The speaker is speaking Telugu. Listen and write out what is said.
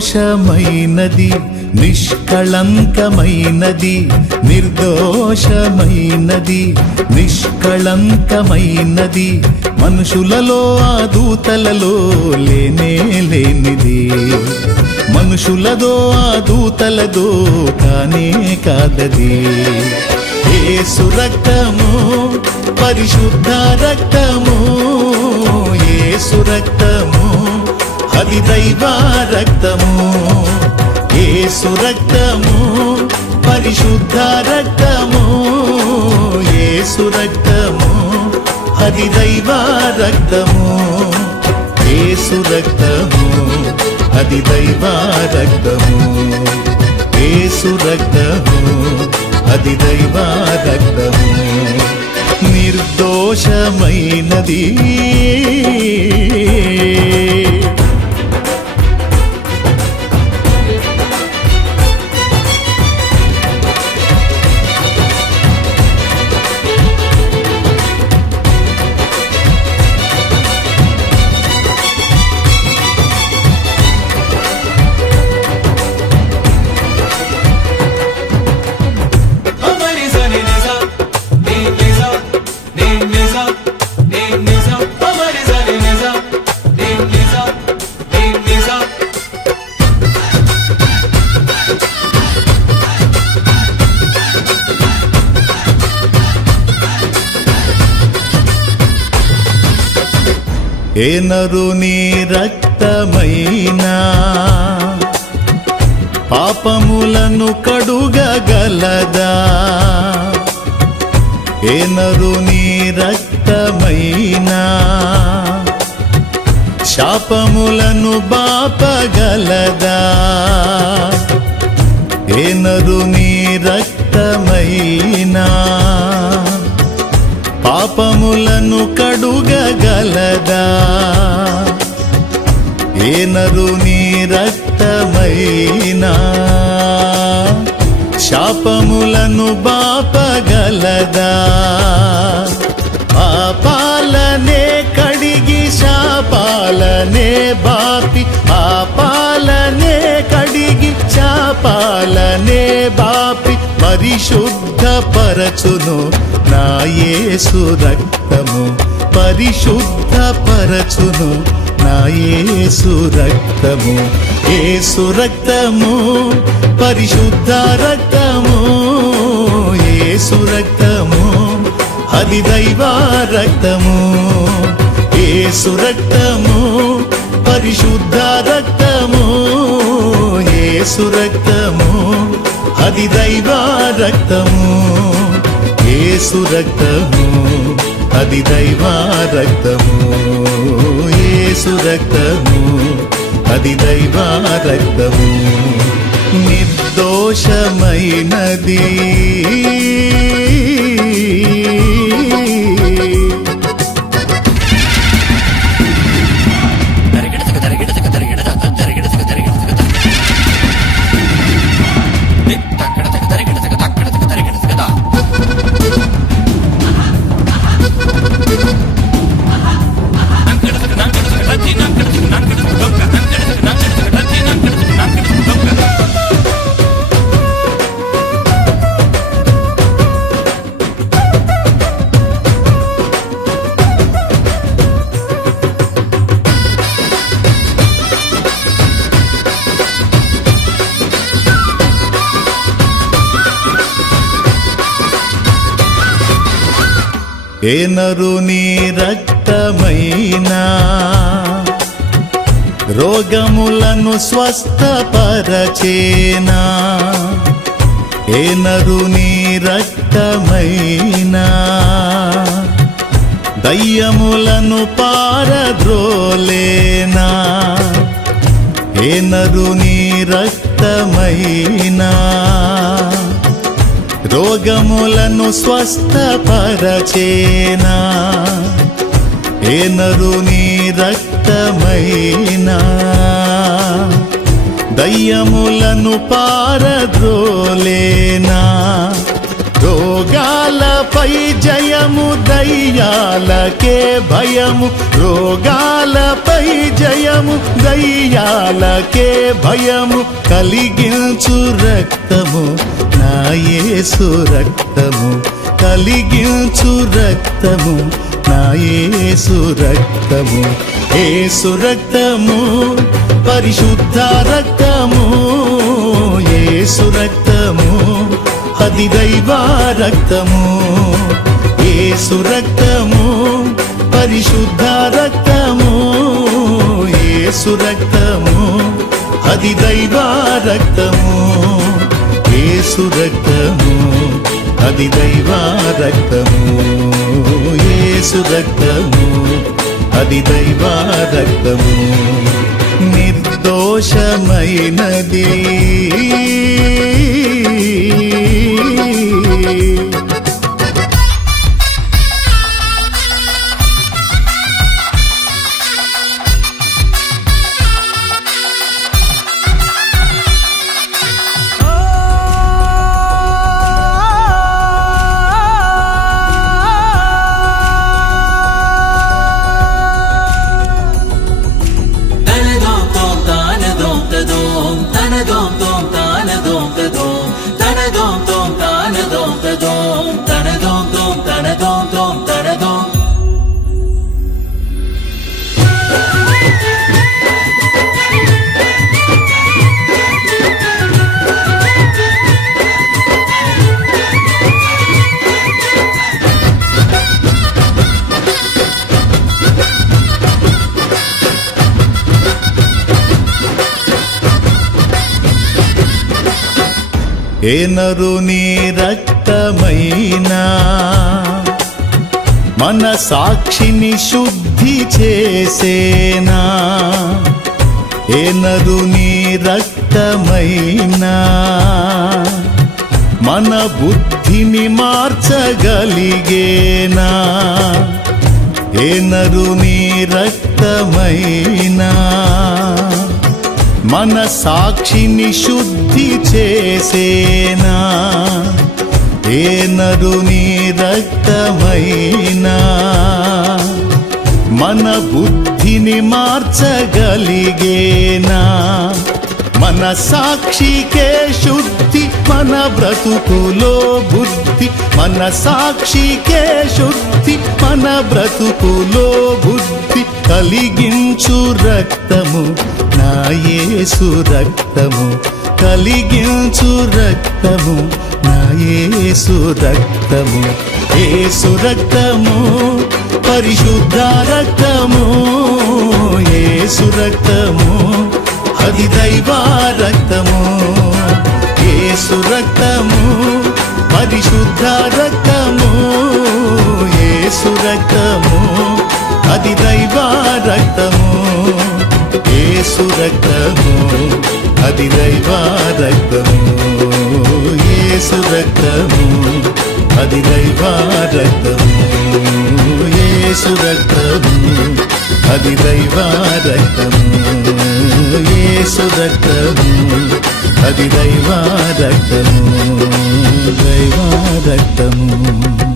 నిర్దోషమైనది, నిష్కళంకమైనది, నిర్దోషమైనది, నిష్కళంకమైనది, మనుషులలో ఆ దూతలలో లేనే లేనిది, మనుషులదో ఆ దూతలదో కానే కాదది. యేసు రక్తము, పరిశుద్ధ రక్తము, యేసు రక్తము, అది దైవ రక్తము. యేసు రక్తము, పరిశుద్ధ రక్తము, యేసు రక్తము, అది దైవ రక్తము. యేసు రక్తము, అది దైవ రక్తము. యేసు రక్తము, అది దైవ రక్తము. నిర్దోషమైనది. ఏ నరుని రక్తమైనా పాపములను కడుగగలదా? ఏ నరుని రక్తమైనా శాపములను బాపగలదా? ఏ నరుని రక్తమైనా పాపములను కడుగగలదా? ఏ నరుని రక్తమైనా శాపములను బాపగలదా? పాపాలనే కడిగి శాపాలనే బాపి, పాపాలనే కడిగి శాపాలనే బాపి పరిశుద్ధపరచును నా యేసు రక్తము. పరిశుద్ధపరచును నా యేసు రక్తము. యేసు రక్తము, పరిశుద్ధ రక్తము, యేసు రక్తము, అది దైవ రక్తము. యేసు రక్తము, పరిశుద్ధ రక్తము, యేసు రక్తము, అది దైవ రక్తము. యేసు రక్తము, అది దైవ రక్తము. యేసు రక్తము, అది దైవ రక్తము. నిర్దోషమైనది. ఏ నరుని రక్తమైనా రోగములను స్వస్థపరచేనా? ఏ నరుని రక్తమైనా దయ్యములను పారద్రోలేనా? ఏ నరుని రక్తమైనా రోగములను స్వస్థపరచేనా? ఏ నరుని రక్తమైనా దయ్యములను పారద్రోలేనా? రోగాలపై జయము దయ్యాలకే భయము, రోగాలపై జయము దయ్యాలకే భయము కలిగించు రక్తము నా యేసు రక్తము, కలిగించు రక్తము నా యేసు రక్తము. యేసు రక్తము పరిశుద్ధ రక్తము, యేసు రక్తము అది దైవ రక్తము. యేసు రక్తము పరిశుద్ధ రక్తము, యేసు రక్తము అది దైవ రక్తము. యేసు రక్తము అది దైవ రక్తము, యేసు రక్తము అది దైవ రక్తము. నిర్దోషమైనది ఏ నరుని రక్తమైనా మన సాక్షిని శుద్ధి చేసేనా, ఏ నరుని రక్తమైనా మన బుద్ధిని మార్చగలిగేనా, ఏ నరుని రక్తమైనా మన సాక్షిని శుద్ధి చేసేనా, ఏ నరుని రక్తమైనా మన బుద్ధిని మార్చగలిగేనా. మన సాక్షికే శుద్ధి మన బ్రతుకులో బుద్ధి, మన సాక్షికే శుద్ధి మన బ్రతుకులో బుద్ధి కలిగించు రక్తము నా యేసు రక్తము, కలిగించు రక్తము నా యేసు రక్తము. యేసు రక్తము పరిశుద్ధ రక్తము, యేసు రక్తము అది దైవ రక్తము. యేసు రక్తము పరిశుద్ధ రక్తము, యేసు రక్తము అది దైవ రక్తము. యేసు రక్తము అది దైవ రక్తము, యేసు రక్తము అది దైవ రక్తము, యేసు రక్తము అది దైవ రక్తము, యేసు రక్తము అది దైవ రక్తము, దైవ రక్తము.